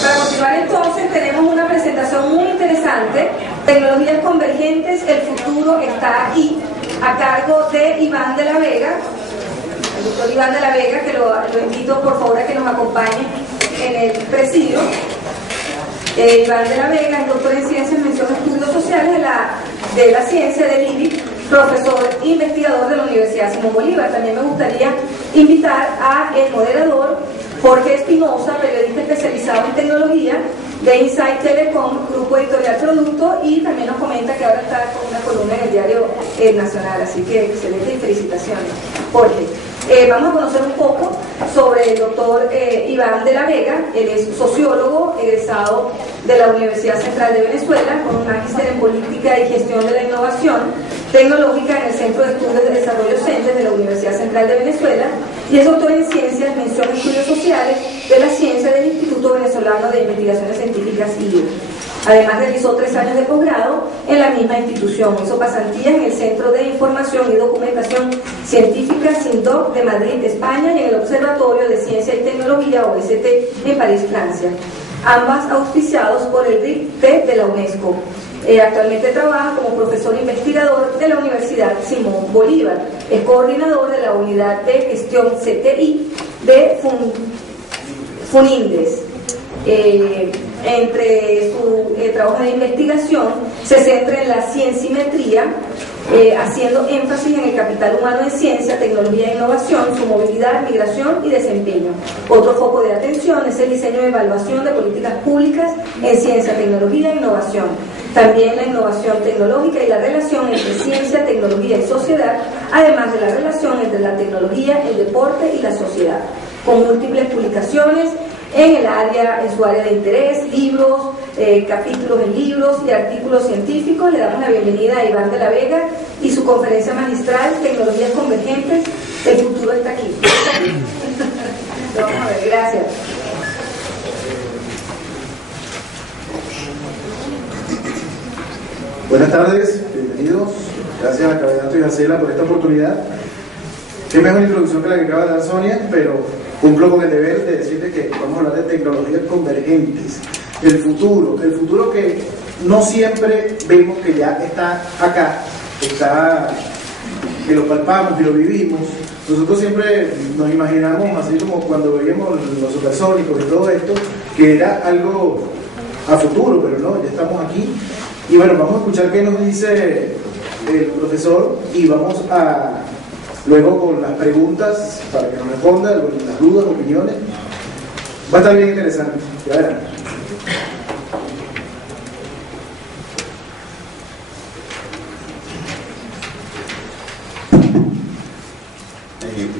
Para continuar entonces tenemos una presentación muy interesante, Tecnologías Convergentes, el futuro está aquí, a cargo de Iván de la Vega, el doctor Iván de la Vega, que lo invito por favor a que nos acompañe en el presidio. Iván de la Vega es doctor en Ciencias, mención Estudios Sociales de la Ciencia del IBI, profesor e investigador de la Universidad Simón Bolívar. También me gustaría invitar a el moderador Jorge Espinosa, periodista especializado en tecnología de Insight Telecom, Grupo Editorial Producto, y también nos comenta que ahora está con una columna en el diario Nacional, así que excelente y felicitaciones. Jorge, vamos a conocer un poco sobre el doctor Iván de la Vega. Él es sociólogo, egresado de la Universidad Central de Venezuela, con un magíster en Política y Gestión de la Innovación Tecnológica en el Centro de Estudios de Desarrollo CENTES de la Universidad Central de Venezuela, y es doctor en Ciencias, mención Estudios Sociales de la Ciencia del Instituto Venezolano de Investigaciones Científicas IVE. Además realizó 3 años de posgrado en la misma institución. Hizo pasantías en el Centro de Información y Documentación Científica SINDOC de Madrid, España, y en el Observatorio de Ciencia y Tecnología OST en París, Francia, ambas auspiciados por el RIC-T de la UNESCO. Actualmente trabaja como profesor investigador de la Universidad Simón Bolívar. Es coordinador de la Unidad de Gestión CTI de FUNINDES. Entre su trabajo de investigación se centra en la ciencimetría, haciendo énfasis en el capital humano en ciencia, tecnología e innovación, su movilidad, migración y desempeño. Otro foco de atención es el diseño y evaluación de políticas públicas en ciencia, tecnología e innovación. También la innovación tecnológica y la relación entre ciencia, tecnología y sociedad, además de la relación entre la tecnología, el deporte y la sociedad, con múltiples publicaciones en su área de interés, libros, capítulos en libros y artículos científicos. Le damos la bienvenida a Iván de la Vega y su conferencia magistral, Tecnologías Convergentes, el futuro está aquí. Lo vamos a ver, gracias. Buenas tardes, bienvenidos. Gracias a Cabedato y a Cela por esta oportunidad. Qué mejor introducción que la que acaba de dar Sonia, pero cumplo con el deber de decirles que vamos a hablar de tecnologías convergentes, el futuro que no siempre vemos que ya está acá, que lo palpamos y lo vivimos. Nosotros siempre nos imaginamos, así como cuando veíamos los supersónicos y todo esto, que era algo a futuro, pero no, ya estamos aquí. Y bueno, vamos a escuchar qué nos dice el profesor y vamos a luego con las preguntas para que nos responda, las dudas, opiniones. Va a estar bien interesante, ya verán.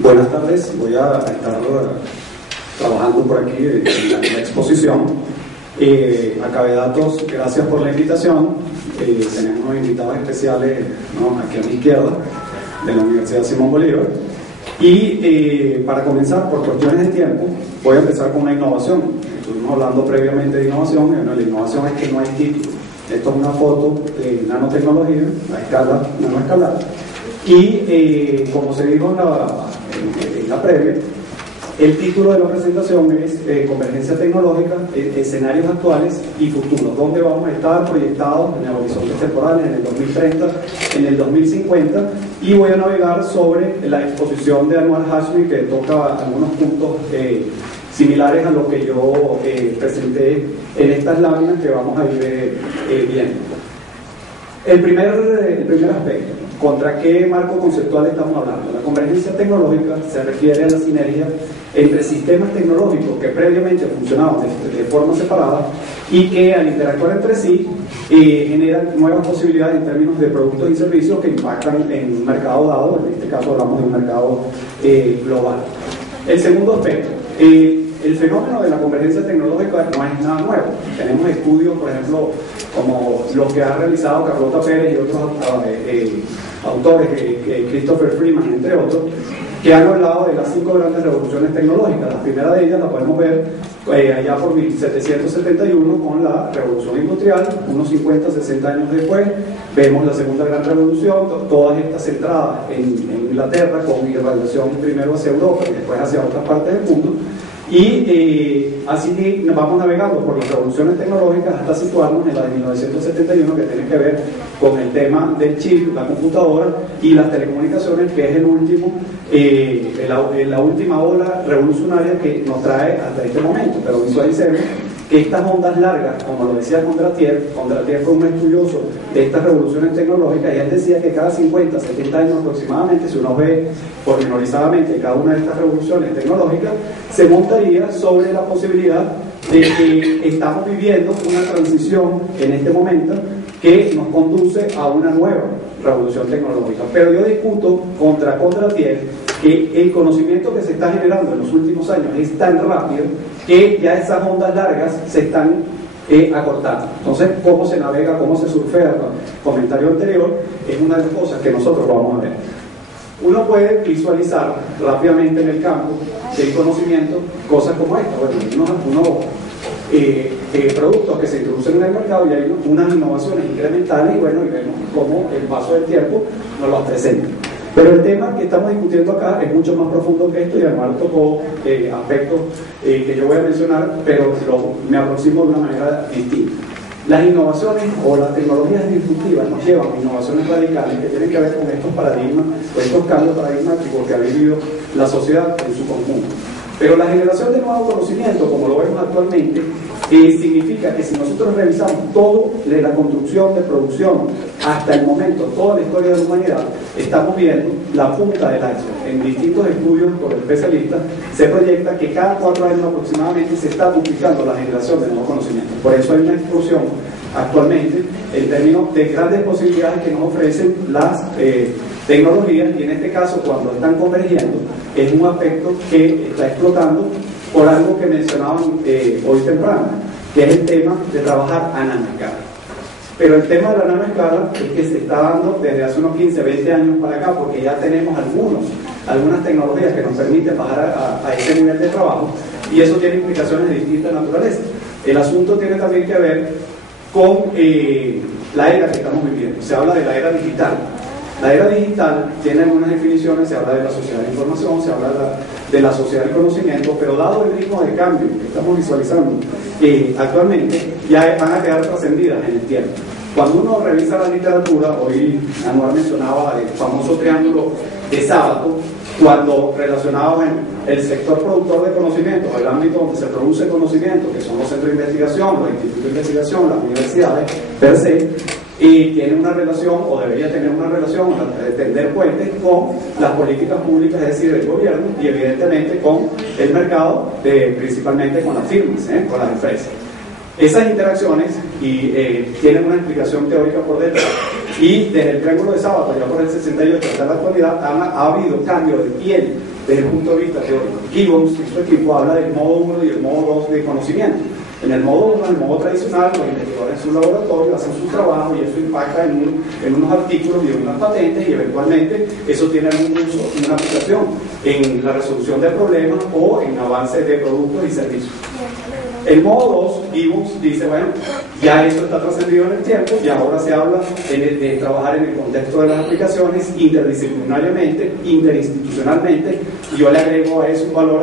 Buenas tardes, voy a estar trabajando por aquí en la exposición. A Cabedatos, gracias por la invitación. Tenemos unos invitados especiales, ¿no?, aquí a mi izquierda, de la Universidad Simón Bolívar. Y para comenzar, por cuestiones de tiempo, voy a empezar con una innovación. Estuvimos hablando previamente de innovación. Bueno, la innovación es que no hay título. Esto es una foto de nanotecnología a escala, nanoescalar. Y como se dijo en la previa, el título de la presentación es Convergencia Tecnológica, escenarios actuales y futuros, donde vamos a estar proyectados en horizontes temporales, en el 2030, en el 2050, y voy a navegar sobre la exposición de Anwar Hashmi, que toca algunos puntos similares a lo que yo presenté en estas láminas que vamos a ir viendo. El primer aspecto, ¿contra qué marco conceptual estamos hablando? La convergencia tecnológica se refiere a la sinergia entre sistemas tecnológicos que previamente funcionaban de forma separada y que al interactuar entre sí generan nuevas posibilidades en términos de productos y servicios que impactan en un mercado dado. En este caso hablamos de un mercado global. El segundo aspecto, el fenómeno de la convergencia tecnológica no es nada nuevo. Tenemos estudios, por ejemplo, como los que ha realizado Carlota Pérez y otros autores, Christopher Freeman, entre otros, que han hablado de las 5 grandes revoluciones tecnológicas. La primera de ellas la podemos ver allá por 1771 con la revolución industrial. Unos 50, 60 años después vemos la segunda gran revolución, todas estas centradas en Inglaterra, con irradiación primero hacia Europa y después hacia otras partes del mundo. Y así que vamos navegando por las revoluciones tecnológicas hasta situarnos en la de 1971, que tiene que ver con el tema del chip, la computadora y las telecomunicaciones, que es el último, la última ola revolucionaria que nos trae hasta este momento. Pero visualicemos que estas ondas largas, como lo decía Kondratiev fue un estudioso de estas revoluciones tecnológicas, y él decía que cada 50, 70 años aproximadamente, si uno ve pormenorizadamente cada una de estas revoluciones tecnológicas, se montaría sobre la posibilidad de que estamos viviendo una transición en este momento que nos conduce a una nueva revolución tecnológica. Pero yo discuto contra Kondratiev que el conocimiento que se está generando en los últimos años es tan rápido que ya esas ondas largas se están acortando. Entonces, cómo se navega, cómo se surfea, el comentario anterior, es una de las cosas que nosotros vamos a ver. Uno puede visualizar rápidamente en el campo del conocimiento cosas como esta. Bueno, unos productos que se introducen en el mercado y hay unas innovaciones incrementales, y bueno, y vemos cómo el paso del tiempo nos los presenta. Pero el tema que estamos discutiendo acá es mucho más profundo que esto, y además tocó aspectos que yo voy a mencionar, pero me aproximo de una manera distinta. Las innovaciones o las tecnologías disruptivas nos llevan a innovaciones radicales que tienen que ver con estos paradigmas, o estos cambios paradigmáticos que ha vivido la sociedad en su conjunto. Pero la generación de nuevo conocimiento, como lo vemos actualmente, significa que si nosotros revisamos todo de la construcción de producción hasta el momento, toda la historia de la humanidad, estamos viendo la punta del iceberg. En distintos estudios por especialistas se proyecta que cada 4 años aproximadamente se está duplicando la generación de nuevos conocimientos. Por eso hay una explosión actualmente en términos de grandes posibilidades que nos ofrecen las tecnologías, y en este caso, cuando están convergiendo, es un aspecto que está explotando por algo que mencionaban hoy temprano, que es el tema de trabajar a nanoescala. Pero el tema de la nanoescala es que se está dando desde hace unos 15, 20 años para acá, porque ya tenemos algunas tecnologías que nos permiten bajar a ese nivel de trabajo, y eso tiene implicaciones de distinta naturaleza. El asunto tiene también que ver con la era que estamos viviendo. Se habla de la era digital. La era digital tiene algunas definiciones, se habla de la sociedad de información, se habla de la sociedad del conocimiento, pero dado el ritmo de cambio que estamos visualizando actualmente, ya van a quedar trascendidas en el tiempo. Cuando uno revisa la literatura, hoy Anuar mencionaba el famoso triángulo de Sábato, cuando relacionaba el sector productor de conocimiento, el ámbito donde se produce conocimiento, que son los centros de investigación, los institutos de investigación, las universidades per se, y tiene una relación, o debería tener una relación, tender puentes con las políticas públicas, es decir, el gobierno, y evidentemente con el mercado, principalmente con las firmas, con las empresas. Esas interacciones tienen una explicación teórica por detrás, y desde el triángulo de Sábato, ya por el 68 hasta la actualidad, ha habido cambio de piel desde el punto de vista teórico. Gibbons y su equipo habla del modo 1 y el modo 2 de conocimiento. En el modo 1, el modo tradicional, los investigadores en su laboratorio hacen su trabajo, y eso impacta en unos artículos y en unas patentes, y eventualmente eso tiene algún uso, una aplicación en la resolución de problemas o en avance de productos y servicios. El modo 2, Gibbons dice, bueno, ya eso está trascendido en el tiempo, y ahora se habla de trabajar en el contexto de las aplicaciones interdisciplinariamente, interinstitucionalmente, y yo le agrego a eso un valor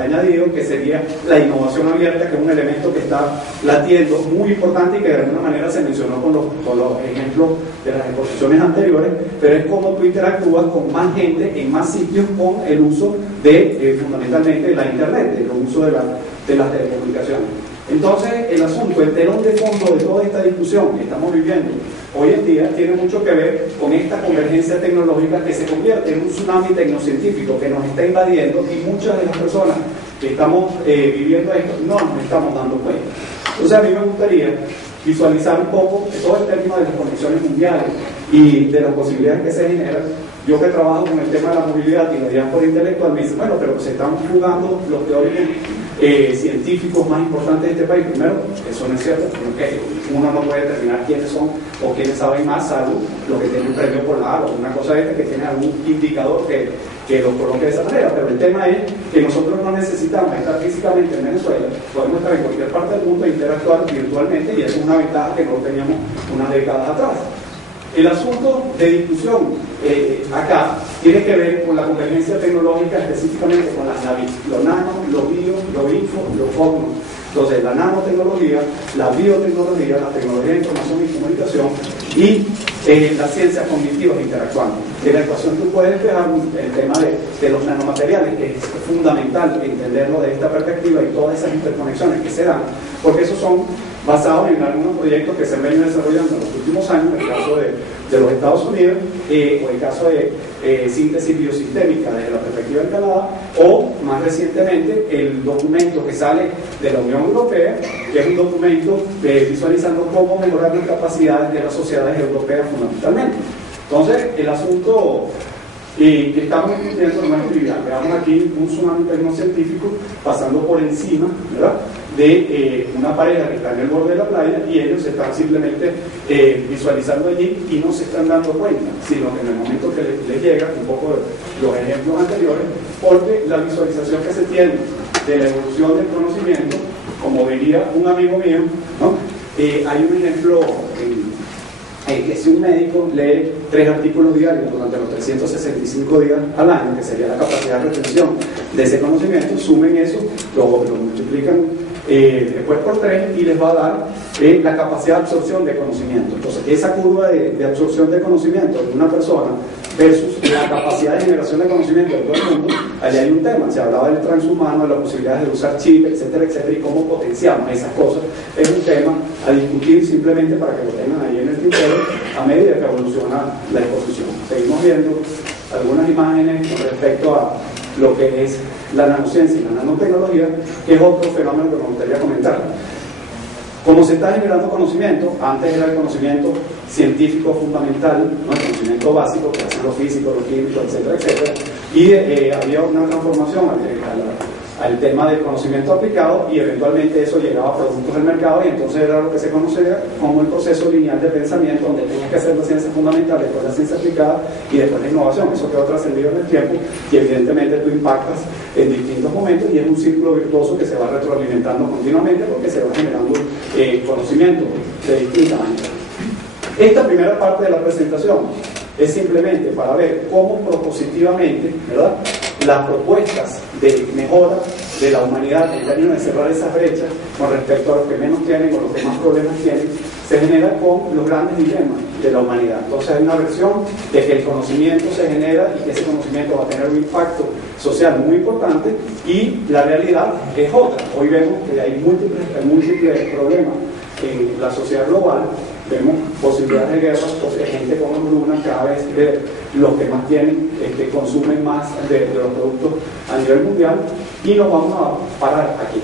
añadido, que sería la innovación abierta, que es un elemento que está latiendo muy importante y que de alguna manera se mencionó con los ejemplos de las exposiciones anteriores, pero es cómo tú interactúas con más gente en más sitios con el uso de fundamentalmente la internet, el uso de las telecomunicaciones. Entonces, el asunto, el telón de fondo de toda esta discusión que estamos viviendo hoy en día tiene mucho que ver con esta convergencia tecnológica que se convierte en un tsunami tecnocientífico que nos está invadiendo, y muchas de las personas que estamos viviendo esto no nos estamos dando cuenta. Entonces, a mí me gustaría visualizar un poco todo el término de las conexiones mundiales y de las posibilidades que se generan. Yo que trabajo con el tema de la movilidad y la diáspora intelectual, me dicen, bueno, pero se están jugando los teóricos científicos más importantes de este país. Primero, eso no es cierto, porque uno no puede determinar quiénes son o quiénes saben más, salvo lo que tiene un premio por la o una cosa esta que tiene algún indicador que lo coloque de esa manera. Pero el tema es que nosotros no necesitamos estar físicamente en Venezuela, podemos estar en cualquier parte del mundo e interactuar virtualmente, y eso es una ventaja que no teníamos unas décadas atrás. El asunto de discusión acá tiene que ver con la convergencia tecnológica, específicamente con las navis, lo nano, lo bio los cosmos. Entonces, la nanotecnología, la biotecnología, la tecnología de información y comunicación y las ciencias cognitivas interactuando. De la ecuación tú puedes despejar el tema de los nanomateriales, que es fundamental entenderlo de esta perspectiva y todas esas interconexiones que se dan, porque esos son basados en algunos proyectos que se han venido desarrollando en los últimos años, el caso de los Estados Unidos, o el caso de síntesis biosistémica desde la perspectiva de Canadá, o más recientemente el documento que sale de la Unión Europea, que es un documento visualizando cómo mejorar las capacidades de las sociedades europeas fundamentalmente. Entonces, el asunto que estamos discutiendo no es trivial. Veamos aquí un tsunami tecnocientífico pasando por encima, ¿verdad?, de una pareja que está en el borde de la playa, y ellos están simplemente visualizando allí y no se están dando cuenta, sino que en el momento que les llega, un poco de los ejemplos anteriores, porque la visualización que se tiene de la evolución del conocimiento, como diría un amigo mío, ¿no? Hay un ejemplo que si un médico lee 3 artículos diarios durante los 365 días al año, que sería la capacidad de retención de ese conocimiento, sumen eso, lo multiplican después por 3 y les va a dar la capacidad de absorción de conocimiento. Entonces, esa curva de absorción de conocimiento de una persona versus la capacidad de generación de conocimiento de todo el mundo, allá hay un tema. Se hablaba del transhumano, de la posibilidad de usar chip, etcétera, etcétera, y cómo potenciamos esas cosas. Es un tema a discutir simplemente para que lo tengan ahí en el tintero a medida que evoluciona la exposición. Seguimos viendo algunas imágenes con respecto a lo que es la nanociencia y la nanotecnología, que es otro fenómeno que me gustaría comentar. Como se está generando conocimiento, antes era el conocimiento científico fundamental, ¿no?, el conocimiento básico, que hacen los físicos, los químicos, etcétera, etcétera, y había una transformación al tema del conocimiento aplicado, y eventualmente eso llegaba a productos del mercado, y entonces era lo que se conocía como el proceso lineal de pensamiento, donde tenías que hacer la ciencia fundamental, después la ciencia aplicada y después la innovación. Eso quedó trascendido en el tiempo, y evidentemente tú impactas en distintos momentos, y es un círculo virtuoso que se va retroalimentando continuamente porque se va generando conocimiento de distintas maneras. Esta primera parte de la presentación es simplemente para ver cómo propositivamente, ¿verdad?, las propuestas de mejora de la humanidad en términos de cerrar esas brechas con respecto a los que menos tienen o los que más problemas tienen, se genera con los grandes dilemas de la humanidad. Entonces hay una versión de que el conocimiento se genera y que ese conocimiento va a tener un impacto social muy importante, y la realidad es otra. Hoy vemos que hay múltiples problemas en la sociedad global. Vemos posibilidades de guerras, gente con hambruna, cada vez los que más tienen consumen más de los productos a nivel mundial, y nos vamos a parar aquí.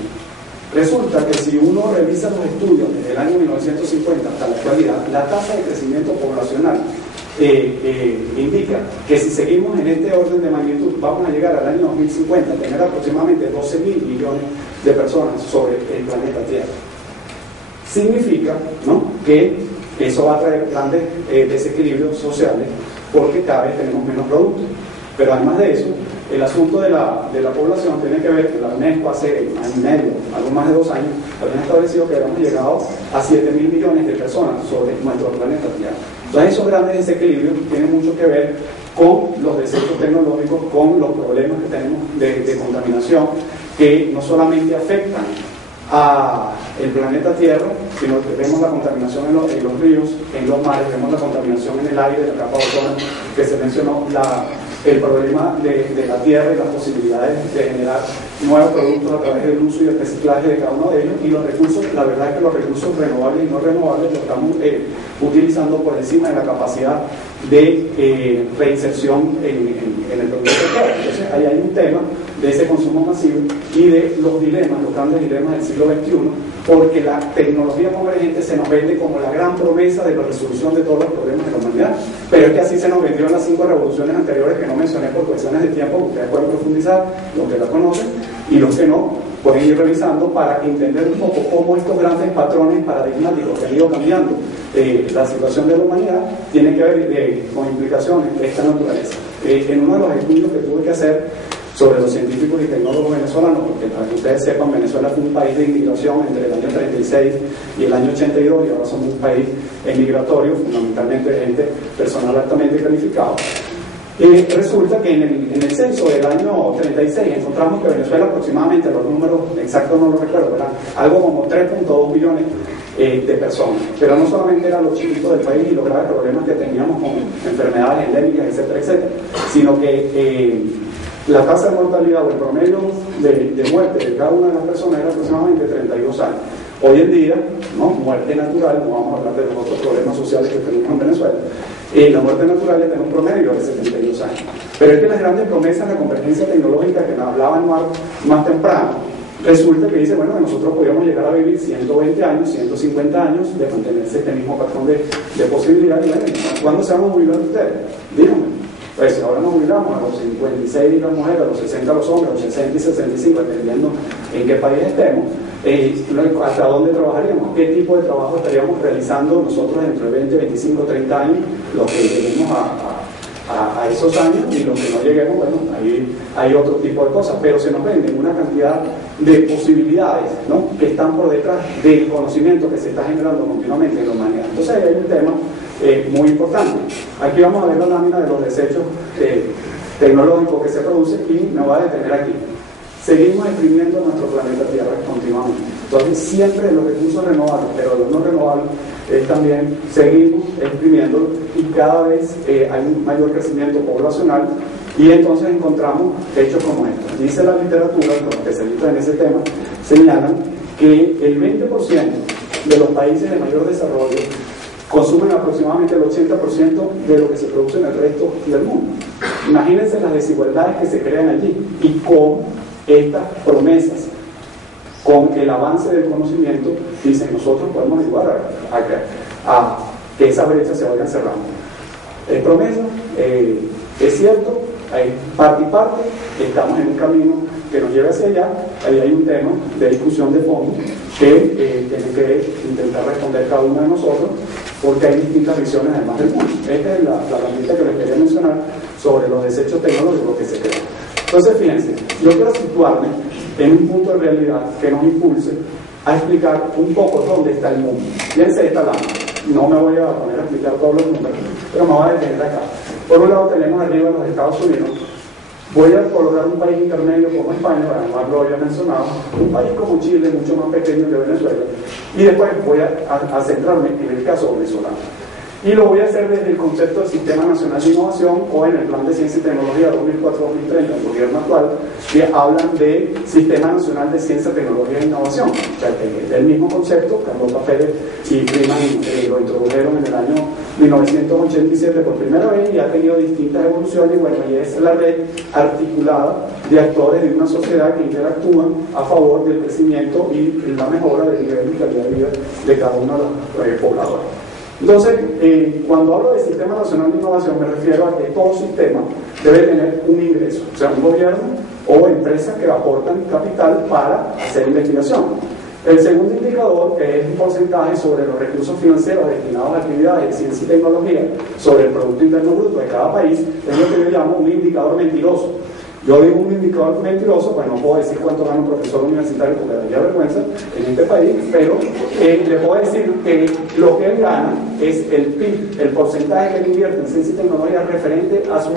Resulta que si uno revisa los estudios desde el año 1950 hasta la actualidad, la tasa de crecimiento poblacional indica que si seguimos en este orden de magnitud, vamos a llegar al año 2050 a tener aproximadamente 12.000 millones de personas sobre el planeta Tierra. Significa, ¿no?, que eso va a traer grandes desequilibrios sociales, porque cada vez tenemos menos productos. Pero además de eso, el asunto de la población tiene que ver que la UNESCO hace año y medio, algo más de 2 años, habían establecido que habíamos llegado a 7.000 millones de personas sobre nuestro planeta Tierra. Entonces, esos grandes desequilibrios tienen mucho que ver con los desechos tecnológicos, con los problemas que tenemos de contaminación, que no solamente afectan a el planeta Tierra, sino que vemos la contaminación en los ríos, en los mares, vemos la contaminación en el aire, la capa de ozono que se mencionó, el problema de la Tierra y las posibilidades de generar nuevos productos a través del uso y el reciclaje de cada uno de ellos, y los recursos. La verdad es que los recursos renovables y no renovables los estamos utilizando por encima de la capacidad de reinserción en el producto Tierra. Entonces ahí hay un tema de ese consumo masivo y de los dilemas, los grandes dilemas del siglo XXI, porque la tecnología convergente se nos vende como la gran promesa de la resolución de todos los problemas de la humanidad, pero es que así se nos vendió en las 5 revoluciones anteriores que no mencioné por cuestiones de tiempo, que ustedes pueden profundizar, los que la conocen, y los que no pueden ir revisando para entender un poco cómo estos grandes patrones paradigmáticos que han ido cambiando la situación de la humanidad tienen que ver con implicaciones de esta naturaleza. En uno de los estudios que tuve que hacer sobre los científicos y tecnólogos venezolanos, porque para que ustedes sepan, Venezuela fue un país de inmigración entre el año 36 y el año 82, y ahora somos un país emigratorio, fundamentalmente de gente, personal altamente calificado. Resulta que en el censo del año 36 encontramos que Venezuela aproximadamente, los números exactos no los recuerdo, ¿verdad? Algo como 3.2 millones de personas. Pero no solamente eran los chiquitos del país y los graves problemas que teníamos con enfermedades endémicas, etcétera, etcétera, sino que la tasa de mortalidad o el promedio de muerte de cada una de las personas era aproximadamente 32 años. Hoy en día, ¿no? Muerte natural, no vamos a hablar de los otros problemas sociales que tenemos en Venezuela, la muerte natural está en un promedio de 72 años. Pero es que las grandes promesas de la convergencia tecnológica que nos hablaban más temprano, resulta que dice, bueno, que nosotros podríamos llegar a vivir 120 años, 150 años, de mantenerse este mismo patrón de posibilidades. Y bueno, ¿cuándo se van a jubilar ustedes? Díganme. Pues si ahora nos jubilamos a los 56 las mujeres, a los 60 los hombres, a los 60 y 65, dependiendo en qué país estemos, ¿hasta dónde trabajaríamos? ¿Qué tipo de trabajo estaríamos realizando nosotros dentro de 20, 25, 30 años? Los que lleguemos a esos años, y los que no lleguemos, bueno, ahí hay otro tipo de cosas, pero se nos venden una cantidad de posibilidades, ¿no?, que están por detrás del conocimiento que se está generando continuamente en la humanidad. Entonces ahí hay un tema muy importante. Aquí vamos a ver la lámina de los desechos tecnológicos que se producen y me voy a detener aquí. Seguimos exprimiendo nuestro planeta Tierra continuamente. Entonces siempre los recursos renovables, pero los no renovables también seguimos exprimiendo, y cada vez hay un mayor crecimiento poblacional, y entonces encontramos hechos como estos. Dice la literatura, los especialistas en ese tema señalan que el 20% de los países de mayor desarrollo consumen aproximadamente el 80% de lo que se produce en el resto del mundo. Imagínense las desigualdades que se crean allí, y con estas promesas, con el avance del conocimiento, dicen, nosotros podemos ayudar a que esas brechas se vayan cerrando. Es promesa, es cierto, hay parte y parte, estamos en un camino que nos lleva hacia allá. Ahí hay un tema de discusión de fondo que tiene que intentar responder cada uno de nosotros, porque hay distintas visiones además del mundo. Esta es la herramienta que les quería mencionar sobre los desechos tecnológicos que se crean. Entonces, fíjense, yo quiero situarme en un punto de realidad que nos impulse a explicar un poco dónde está el mundo. Fíjense esta lámina. No me voy a poner a explicar todos los números, pero me voy a detener acá. Por un lado tenemos arriba los Estados Unidos. Voy a colocar un país intermedio como España, además lo había mencionado, un país como Chile, mucho más pequeño que Venezuela, y después voy a centrarme en el caso venezolano. Y lo voy a hacer desde el concepto del Sistema Nacional de Innovación, o en el Plan de Ciencia y Tecnología 2004-2030 del gobierno actual, que hablan de Sistema Nacional de Ciencia, Tecnología e Innovación. O sea, que el mismo concepto, Carlota Pérez y Freeman lo introdujeron en el año 1987 por primera vez, y ha tenido distintas evoluciones. Bueno, y es la red articulada de actores de una sociedad que interactúan a favor del crecimiento y la mejora del nivel y calidad de vida de cada uno de los pobladores. Entonces, cuando hablo de Sistema Nacional de Innovación, me refiero a que todo sistema debe tener un ingreso, o sea, un gobierno o empresas que aportan capital para hacer investigación. El segundo indicador, que es un porcentaje sobre los recursos financieros destinados a actividades de ciencia y tecnología sobre el Producto Interno Bruto de cada país, es lo que yo llamo un indicador mentiroso. Yo digo un indicador mentiroso, pues no puedo decir cuánto gana un profesor universitario porque daría vergüenza en este país, pero le puedo decir que lo que él gana es el PIB, el porcentaje que él invierte en ciencia y tecnología referente a su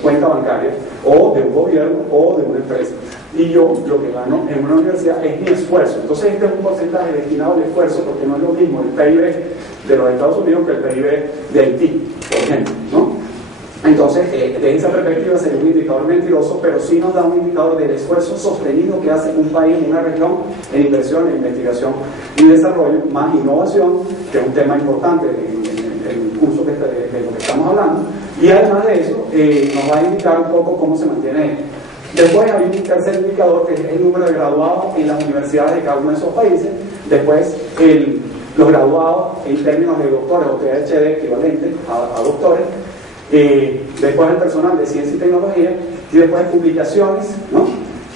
cuenta bancaria, o de un gobierno, o de una empresa. Y yo lo que gano en una universidad es mi esfuerzo. Entonces este es un porcentaje destinado al esfuerzo, porque no es lo mismo el PIB de los Estados Unidos que el PIB de Haití, por ejemplo, ¿no? Entonces, desde esa perspectiva sería un indicador mentiroso, pero sí nos da un indicador del esfuerzo sostenido que hace un país, una región, en inversión, en investigación y desarrollo, más innovación, que es un tema importante en el curso de lo que estamos hablando, y además de eso, nos va a indicar un poco cómo se mantiene esto. Después hay un tercer indicador, que es el número de graduados en las universidades de cada uno de esos países. Después, los graduados en términos de doctores o PhD equivalente a doctores. Después el personal de ciencia y tecnología, y después publicaciones, ¿no?,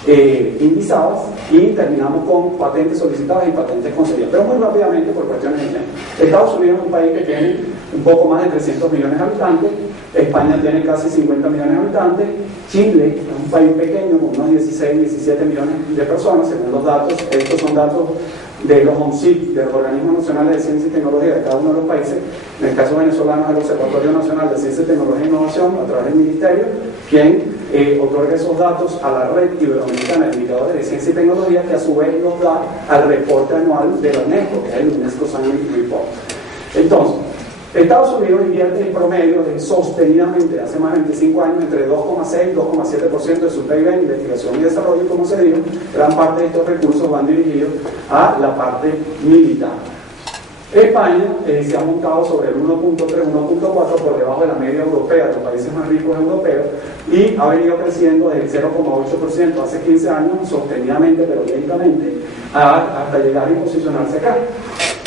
indizadas, y terminamos con patentes solicitadas y patentes concedidas. Pero muy rápidamente, por cuestiones de tiempo. Estados Unidos es un país que tiene un poco más de 300 millones de habitantes, España tiene casi 50 millones de habitantes, Chile es un país pequeño con unos 16, 17 millones de personas, según los datos. Estos son datos de los ONCIP, de los Organismos Nacionales de Ciencia y Tecnología de cada uno de los países. En el caso venezolano es el Observatorio Nacional de Ciencia, Tecnología e Innovación, a través del Ministerio, quien otorga esos datos a la Red Iberoamericana de Indicadores de Ciencia y Tecnología, que a su vez los da al reporte anual de la UNESCO, que es el UNESCO Science Report. Entonces, Estados Unidos invierte en promedio sostenidamente hace más de 25 años entre 2,6 y 2,7% de su PIB en investigación y desarrollo, como se dijo. Gran parte de estos recursos van dirigidos a la parte militar. España se ha montado sobre el 1.3, 1.4 por debajo de la media europea, de los países más ricos europeos, y ha venido creciendo desde el 0,8% hace 15 años, sostenidamente pero lentamente, hasta llegar y posicionarse acá.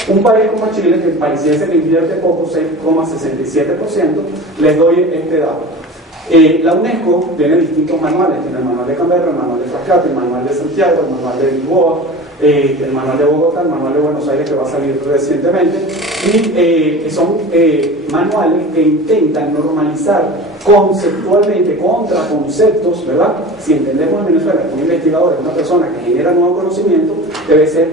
Un país como Chile, que pareciese que invierte poco, 6,67%, les doy este dato. La UNESCO tiene distintos manuales, tiene el manual de Canberra, el manual de Frascati, el manual de Santiago, el manual de Lisboa, el manual de Bogotá, el manual de Buenos Aires, que va a salir recientemente, y son manuales que intentan normalizar conceptualmente contra conceptos, ¿verdad? Si entendemos en Venezuela que un investigador es una persona que genera nuevo conocimiento, debe ser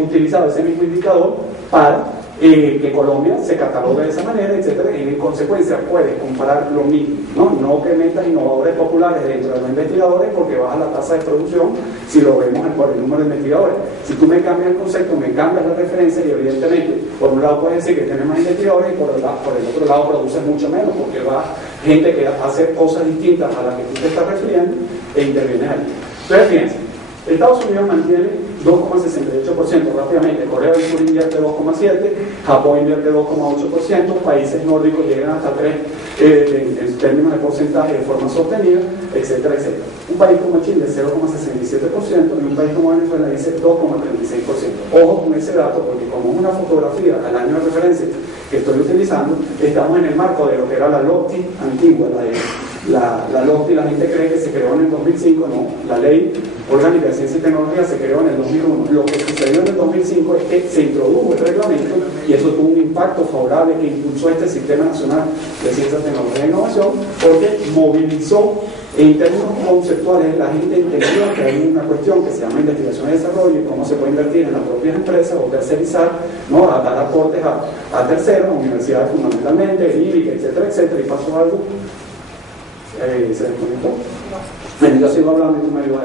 utilizado ese mismo indicador para que Colombia se catalogue de esa manera, etcétera, y en consecuencia puedes comparar lo mismo, no que metas innovadores populares dentro de los investigadores porque baja la tasa de producción si lo vemos por el número de investigadores. Si tú me cambias el concepto, me cambias la referencia, y evidentemente por un lado puedes decir que tienes más investigadores, y por el otro lado produces mucho menos porque va gente que hace cosas distintas a las que tú te estás refiriendo e intervienes allí. Entonces fíjense, Estados Unidos mantiene 2,68% rápidamente, Corea del Sur invierte 2,7%, Japón invierte 2,8%, países nórdicos llegan hasta 3% en términos de porcentaje de forma sostenida, etcétera, etcétera. Un país como Chile, 0,67%, y un país como Venezuela dice 2,36%. Ojo con ese dato, porque como es una fotografía al año de referencia que estoy utilizando, estamos en el marco de lo que era la LOCTI antigua, la LOCTI, la gente cree que se creó en el 2005, no, la Ley Orgánica de Ciencia y Tecnología se creó en el 2001. Lo que sucedió en el 2005 es que se introdujo el reglamento y eso tuvo un impacto favorable que impulsó este Sistema Nacional de Ciencia, Tecnología e Innovación, porque movilizó en términos conceptuales. La gente entendió que hay una cuestión que se llama investigación y desarrollo y cómo se puede invertir en las propias empresas o tercerizar, ¿no? A dar aportes a terceros, a universidades fundamentalmente, IBIC, etcétera, etcétera. Y pasó algo. ¿Se desconectó? Bueno, yo sigo hablando y tú me ayudas.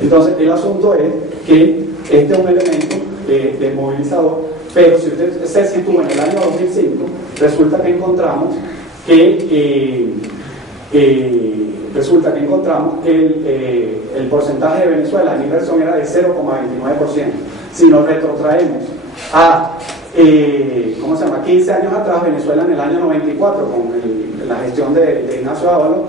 Entonces, el asunto es que este es un elemento de movilizador, pero si usted se sitúa en el año 2005, resulta que encontramos que el porcentaje de Venezuela en inversión era de 0,29%. Si nos retrotraemos a 15 años atrás, Venezuela en el año 94, con la gestión de Ignacio Ábalos,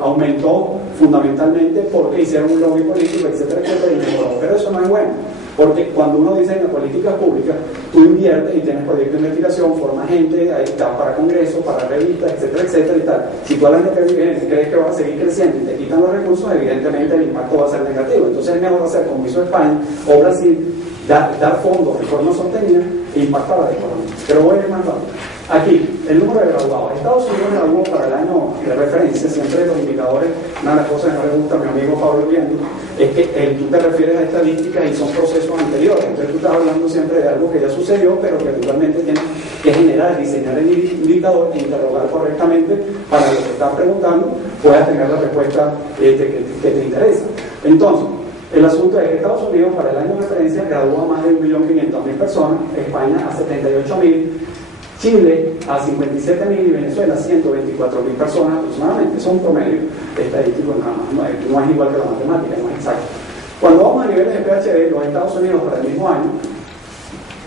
aumentó fundamentalmente porque hicieron un lobby político, etcétera, etcétera, y mejoró. Pero eso no es bueno, porque cuando uno diseña políticas públicas, tú inviertes y tienes proyectos de investigación, formas gente, ahí está para congresos, para revistas, etcétera, etcétera, y tal. Si tú al año que viene crees que vas a seguir creciendo y te quitan los recursos, evidentemente el impacto va a ser negativo. Entonces es mejor hacer como hizo España, o Brasil, dar fondos de forma sostenida e impactar a la economía. Pero voy a ir más rápido. Aquí, el número de graduados. Estados Unidos graduó para el año de referencia, siempre los indicadores, una de las cosas que no le gusta a mi amigo Pablo Viendo, es que tú te refieres a estadísticas y son procesos anteriores. Entonces tú estás hablando siempre de algo que ya sucedió, pero que eventualmente tienes que generar, diseñar el indicador e interrogar correctamente para lo que estás preguntando, puedas tener la respuesta que te interesa. Entonces, el asunto es que Estados Unidos para el año de referencia graduó a más de 1.500.000 personas, España a 78.000, Chile a 57.000 y Venezuela a 124.000 personas aproximadamente. Son un promedio estadístico nada más, no es igual que la matemática, no es exacto. Cuando vamos a niveles de PhD, los Estados Unidos para el mismo año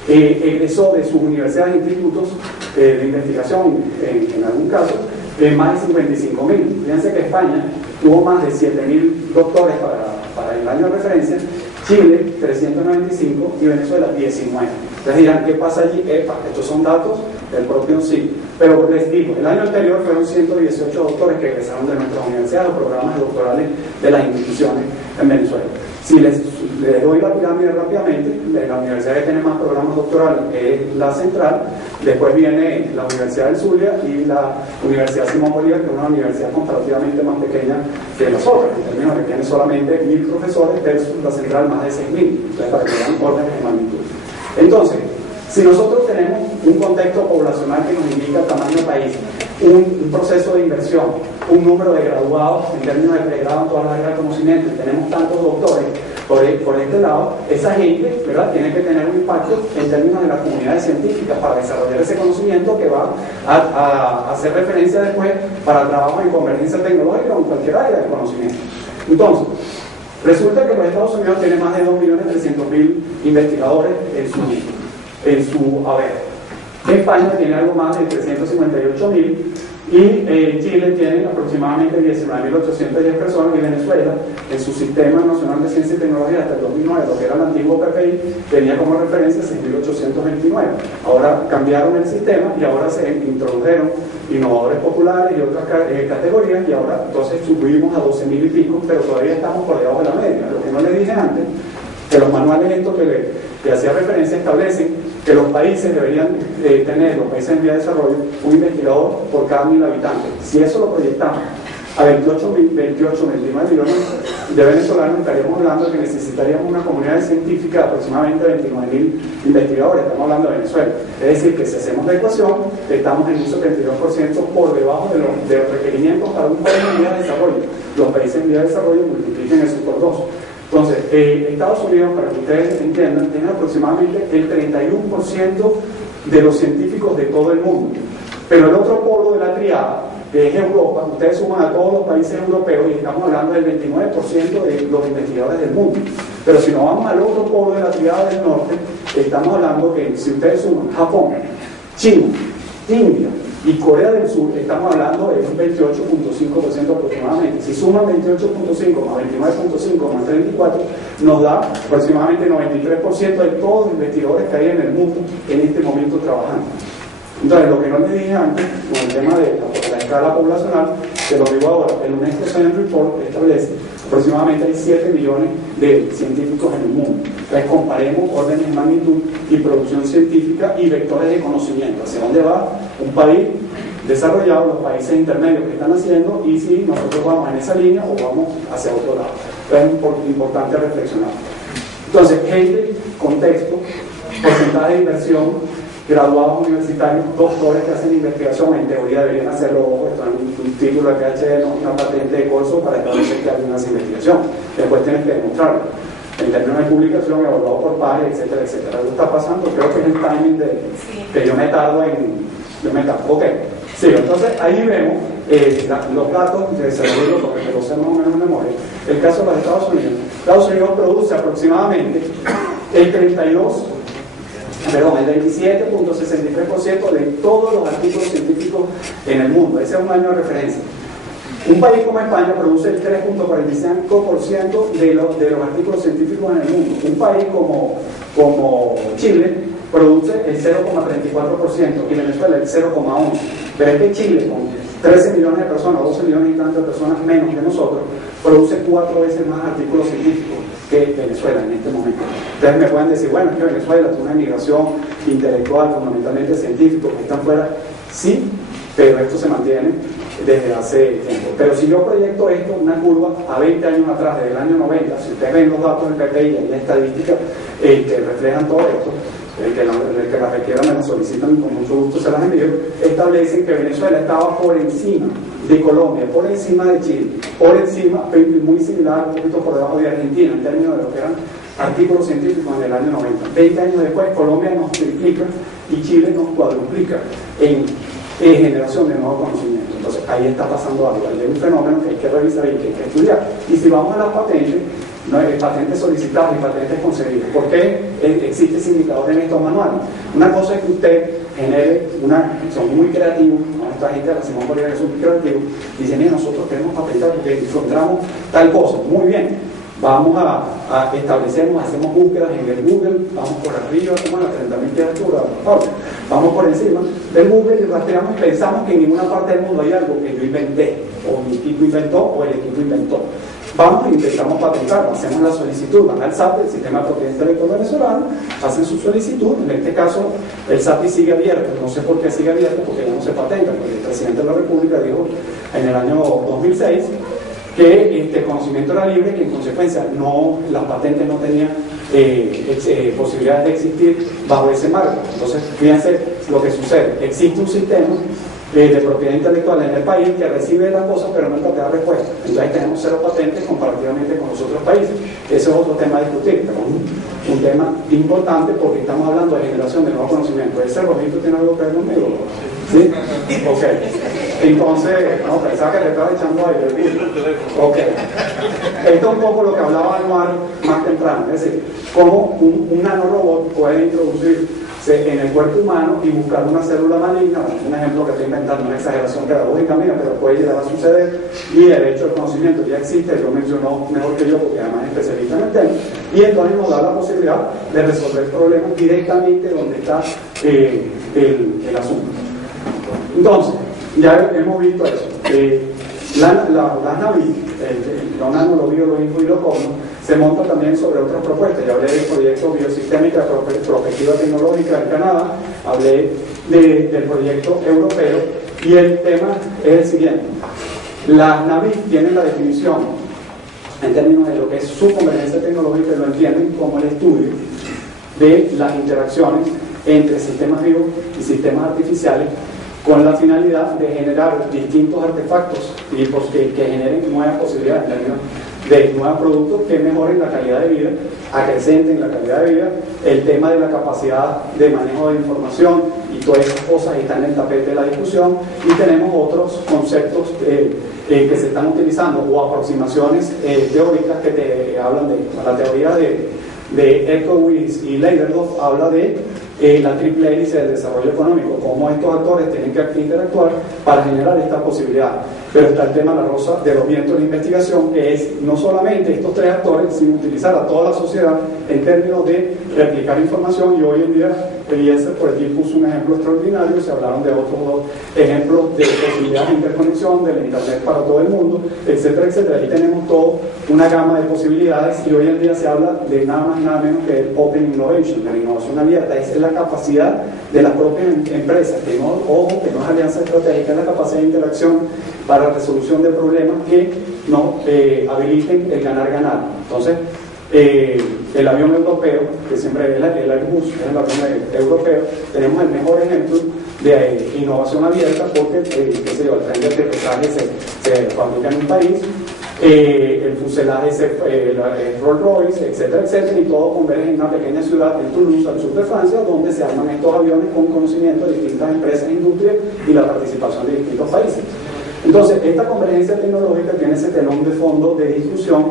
egresó de sus universidades e institutos de investigación, en algún caso, más de 55.000. Fíjense que España tuvo más de 7.000 doctores para el año de referencia, Chile 395 y Venezuela 19. Ustedes dirán, ¿qué pasa allí? Estos son datos del propio CIP. Pero les digo, el año anterior fueron 118 doctores que egresaron de nuestras universidades o programas doctorales de las instituciones en Venezuela. Si les doy la pirámide rápidamente, la universidad que tiene más programas doctorales es la Central, después viene la Universidad del Zulia y la Universidad Simón Bolívar, que es una universidad comparativamente más pequeña que las otras, en términos de que tiene solamente 1.000 profesores versus la Central más de 6.000, entonces para que vean órdenes de magnitud. Entonces, si nosotros tenemos un contexto poblacional que nos indica el tamaño del país, un proceso de inversión, un número de graduados en términos de pregrado en todas las áreas de conocimiento, y tenemos tantos doctores por este lado, esa gente, ¿verdad?, tiene que tener un impacto en términos de las comunidades científicas para desarrollar ese conocimiento que va a hacer referencia después para trabajo en convergencia tecnológica o en cualquier área de conocimiento. Entonces, resulta que los Estados Unidos tienen más de 2.300.000 investigadores en su haber. España tiene algo más de 358.000 y Chile tiene aproximadamente 19.810 personas, y Venezuela, en su Sistema Nacional de Ciencia y Tecnología hasta el 2009, lo que era el antiguo PPI, tenía como referencia 6.829. Ahora cambiaron el sistema y ahora se introdujeron innovadores populares y otras categorías, y ahora entonces subimos a 12.000 y pico, pero todavía estamos por debajo de la media. Lo que no le dije antes, que los manuales estos que hacía referencia establecen que los países deberían tener, los países en vía de desarrollo, un investigador por cada 1.000 habitantes. Si eso lo proyectamos a 29 millones de venezolanos, estaríamos hablando de que necesitaríamos una comunidad científica de aproximadamente 29.000 investigadores. Estamos hablando de Venezuela. Es decir, que si hacemos la ecuación, estamos en un 72% por debajo de los requerimientos para un país en vía de desarrollo. Los países en vía de desarrollo multipliquen eso por 2. Entonces, Estados Unidos, para que ustedes entiendan, tiene aproximadamente el 31% de los científicos de todo el mundo. Pero el otro polo de la triada, que es Europa, ustedes suman a todos los países europeos y estamos hablando del 29% de los investigadores del mundo. Pero si nos vamos al otro polo de la triada del norte, estamos hablando que si ustedes suman Japón, China, India y Corea del Sur, estamos hablando de un 28.5% aproximadamente. Si suman 28.5 más 29.5 más 34, nos da aproximadamente 93% de todos los investigadores que hay en el mundo en este momento trabajando. Entonces, lo que no les dije antes, con el tema de la escala poblacional, se lo digo ahora, el UNESCO Science Report establece aproximadamente hay 7 millones de científicos en el mundo. Entonces, comparemos órdenes de magnitud y producción científica y vectores de conocimiento. ¿Hacia dónde va un país desarrollado, los países intermedios que están haciendo, y si nosotros vamos en esa línea o vamos hacia otro lado? Entonces, es importante reflexionar. Entonces, gente, contexto, porcentaje de inversión, graduados universitarios, doctores que hacen investigación, en teoría deberían hacerlo, un título de PhD, una patente de curso para establecer que alguien hace investigación. Después tienes que demostrarlo en términos de publicación, evaluado por pares, etcétera, etcétera. Algo está pasando, creo que es el timing que yo me tardo ok. Sí, entonces ahí vemos los datos de desarrollo, porque me lo sé más o menos en memoria. El caso de los Estados Unidos. Estados Unidos produce aproximadamente el 27.63% de todos los artículos científicos en el mundo. Ese es un año de referencia. Un país como España produce el 3.45% de los artículos científicos en el mundo. Un país como Chile produce el 0.34% y Venezuela el 0.1%. Pero es que Chile, con 13 millones de personas, 12 millones y tantas personas menos que nosotros, produce 4 veces más artículos científicos que Venezuela en este momento. Ustedes me pueden decir, bueno, es que Venezuela tiene una migración intelectual, fundamentalmente científica, que están fuera. Sí, pero esto se mantiene desde hace tiempo. Pero si yo proyecto esto, una curva a 20 años atrás, desde el año 90, si ustedes ven los datos del PPI y la estadística que reflejan todo esto, el que las requieran me lo solicitan, con mucho gusto se las envío, establecen que Venezuela estaba por encima de Colombia, por encima de Chile, por encima, muy similar, un poquito por debajo de Argentina, en términos de lo que eran artículos científicos en el año 90. 20 años después, Colombia nos triplica y Chile nos cuadruplica en generación de nuevo conocimiento. Entonces, ahí está pasando algo. Hay un fenómeno que hay que revisar y que hay que estudiar. Y si vamos a las patentes, no hay patentes solicitadas y patentes concedidas. ¿Por qué existe ese indicador en estos manuales? Una cosa es que usted genere son muy creativos, esta gente de la Simón Bolívar es muy creativos, dicen, mira, nosotros queremos patentar porque encontramos tal cosa. Muy bien, vamos a establecemos, hacemos búsquedas en el Google, vamos por arriba, como a las 30.000 pies de altura, vamos por encima del Google y rastreamos y pensamos que en ninguna parte del mundo hay algo que yo inventé, o mi equipo inventó, o el equipo inventó. vamos e intentamos patentarlo, hacemos la solicitud, van al SAT, el Sistema de Propiedad Intelectual Venezolano, hacen su solicitud, en este caso el SAT sigue abierto, no sé por qué sigue abierto, porque ya no se patenta, porque el presidente de la República dijo en el año 2006 que este conocimiento era libre, que en consecuencia las patentes no tenían posibilidades de existir bajo ese marco. Entonces, fíjense lo que sucede, existe un sistema de propiedad intelectual en el país que recibe las cosas pero nunca te da respuesta. Entonces tenemos 0 patentes comparativamente con los otros países. Ese es otro tema a discutir, pero un tema importante porque estamos hablando de generación de nuevos conocimientos. ¿Ese rojito tiene algo que ver conmigo? ¿Sí? Ok. Entonces, no, pensaba que le estaba echando aire. Ok. Esto es un poco lo que hablaba Anuar más temprano, es decir, cómo un nanorobot puede introducirse en el cuerpo humano y buscar una célula maligna, un ejemplo que estoy inventando, una exageración pedagógica mía, pero puede llegar a suceder, y el hecho del conocimiento ya existe, lo mencionó mejor que yo porque además es especialista en el tema, y entonces nos da la posibilidad de resolver problemas directamente donde está el asunto. Entonces, ya hemos visto eso. Las navis, lo nano, lo bio, lo info y lo cosmo, se monta también sobre otras propuestas. Ya hablé del proyecto Biosistémica Prospectiva Tecnológica en Canadá, hablé del proyecto europeo, y el tema es el siguiente. Las navis tienen la definición en términos de lo que es su conveniencia tecnológica, y lo entienden como el estudio de las interacciones entre sistemas vivos y sistemas artificiales, con la finalidad de generar distintos artefactos y que generen nuevas posibilidades en términos de nuevos productos que mejoren la calidad de vida, acrecenten la calidad de vida. El tema de la capacidad de manejo de información y todas esas cosas están en el tapete de la discusión, y tenemos otros conceptos que se están utilizando, o aproximaciones teóricas que te hablan de la teoría de Ecowitz y Leiderdorf, habla de la triple hélice del desarrollo económico, cómo estos actores tienen que interactuar para generar esta posibilidad. Pero está el tema de la rosa de los vientos de investigación, que es no solamente estos 3 actores, sino utilizar a toda la sociedad en términos de replicar información. Y hoy en día Eliezer por aquí puso un ejemplo extraordinario, se hablaron de otros 2 ejemplos de posibilidades de interconexión, del internet para todo el mundo, etcétera, etcétera. Ahí tenemos toda una gama de posibilidades, y hoy en día se habla de nada más y nada menos que el Open Innovation, la innovación abierta. Esa es la capacidad de las propias empresas, que no, ojo, que no es alianza estratégica, es la capacidad de interacción para resolución de problemas que no habiliten el ganar-ganar. Entonces, el avión europeo, que siempre es el Airbus, es el avión europeo, tenemos el mejor ejemplo de innovación abierta, porque el tren de aterrizaje se fabrica en un país, el fuselaje es Rolls Royce, etcétera, etcétera, y todo converge en una pequeña ciudad en Toulouse, al sur de Francia, donde se arman estos aviones con conocimiento de distintas empresas e industrias y la participación de distintos países. Entonces, esta convergencia tecnológica tiene ese telón de fondo de discusión,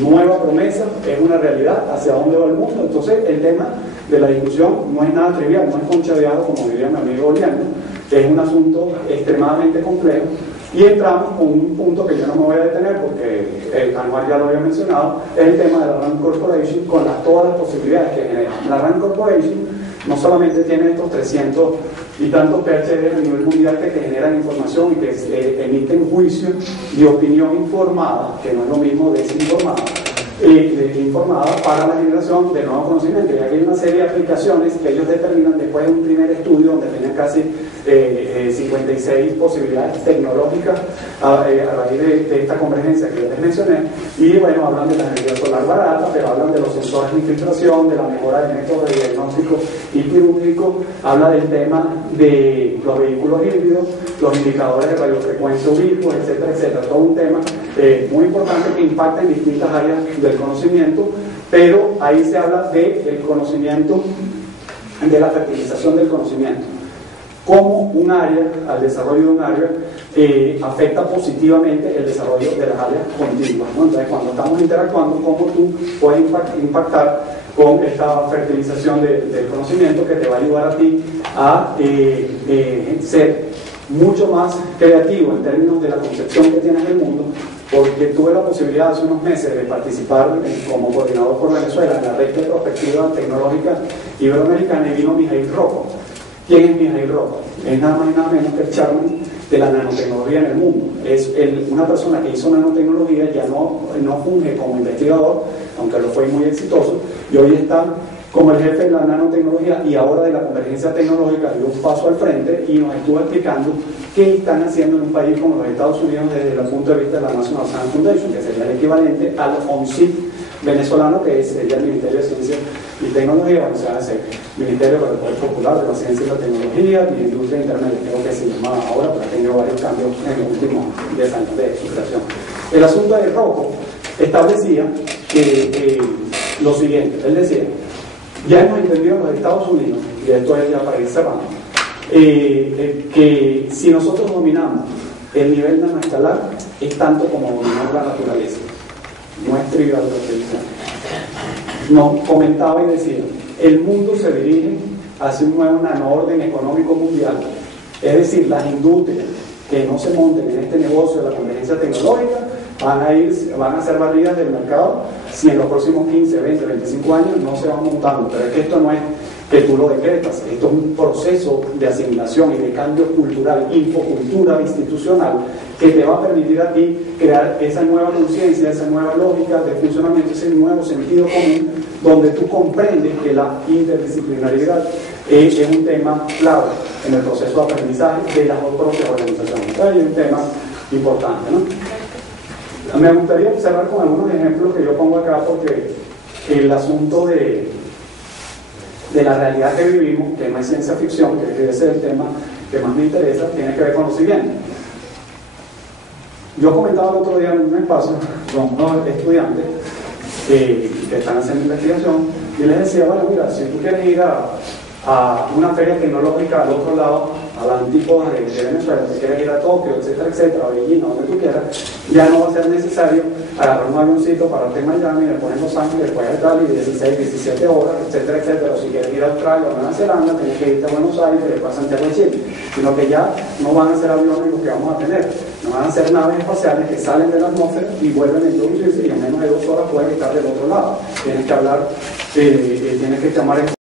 nueva promesa, es una realidad, hacia dónde va el mundo. Entonces, el tema de la discusión no es nada trivial, no es conchadeado, como diría mi amigo Oliano, que es un asunto extremadamente complejo. Y entramos con un punto que yo no me voy a detener porque el Anuar ya lo había mencionado, es el tema de la RAND Corporation, con todas las posibilidades que genera. La RAND Corporation no solamente tiene estos 300 y tantos PhDs a nivel mundial que te generan información y que emiten juicios de opinión informada, que no es lo mismo desinformada, informada para la generación de nuevos conocimientos. Y aquí hay una serie de aplicaciones que ellos determinan después de un primer estudio donde tenían casi 56 posibilidades tecnológicas a raíz de esta convergencia que les mencioné. Y bueno, hablan de la energía solar barata, pero hablan de los sensores de infiltración, de la mejora de métodos de diagnóstico y quirúrgico, habla del tema de los vehículos híbridos, los indicadores de radiofrecuencia ubicua, etcétera, etcétera. Todo un tema muy importante que impacta en distintas áreas del conocimiento, pero ahí se habla del conocimiento, de la fertilización del conocimiento, cómo un área, al desarrollo de un área, afecta positivamente el desarrollo de las áreas contiguas, ¿no? Entonces, cuando estamos interactuando, cómo tú puedes impactar con esta fertilización del conocimiento, que te va a ayudar a ti a ser mucho más creativo en términos de la concepción que tienes del mundo. Porque tuve la posibilidad hace unos meses de participar como coordinador por Venezuela en la red de prospectiva tecnológica iberoamericana, y vino Mijail Rocco, ¿Quién es Mijaíl Rokov? Es nada más y nada menos que el chairman de la nanotecnología en el mundo. Es una persona que hizo nanotecnología, ya no funge como investigador, aunque lo fue muy exitoso, y hoy está como el jefe de la nanotecnología y ahora de la convergencia tecnológica, dio un paso al frente y nos estuvo explicando qué están haciendo en un país como los Estados Unidos desde el punto de vista de la National Science Foundation, que sería el equivalente al ONCYT venezolano, que sería el Ministerio de Ciencia y Tecnología, o sea, es el Ministerio para el Poder Popular de la Ciencia y la Tecnología y Industria Intermedia, creo que se llama ahora, pero ha tenido varios cambios en los últimos 10 años de explotación. El asunto de Rokov establecía que lo siguiente, él decía: ya hemos entendido en los Estados Unidos, y esto es ya para ir cerrando, que si nosotros dominamos el nivel nanoescalar, es tanto como dominar la naturaleza. No es trivial lo que dice. Nos comentaba y decía: el mundo se dirige hacia un nuevo nanoorden económico mundial. Es decir, las industrias que no se monten en este negocio de la convergencia tecnológica van a ser barridas del mercado si en los próximos 15, 20, 25 años no se van montando. Pero es que esto no es que tú lo decretas, esto es un proceso de asimilación y de cambio cultural, infocultura institucional, que te va a permitir a ti crear esa nueva conciencia, esa nueva lógica de funcionamiento, ese nuevo sentido común, donde tú comprendes que la interdisciplinariedad es un tema clave en el proceso de aprendizaje de las propias organizaciones. Hay un tema importante, ¿no? Me gustaría observar con algunos ejemplos que yo pongo acá, porque el asunto de la realidad que vivimos, que no es ciencia ficción, que ese es el tema que más me interesa, tiene que ver con lo siguiente. Yo comentaba el otro día en un espacio con unos estudiantes que están haciendo investigación y les decía: bueno, mira, si tú quieres ir a una feria tecnológica al otro lado, a la antípoda de Venezuela, si quieres ir a Tokio, etcétera, etcétera, a Beijing, a donde tú quieras, ya no va a ser necesario agarrar un avioncito para irte a Miami, después en Los Ángeles, después a Cali, 16, 17 horas, etcétera, etcétera. O si quieres ir a Australia o Nueva Zelanda, tienes que irte a Buenos Aires, después a Santiago de Chile. Sino que ya no van a ser aviones los que vamos a tener, no van a ser naves espaciales que salen de la atmósfera y vuelven a introducirse y en menos de 2 horas pueden estar del otro lado. Tienes que hablar, tienes que llamar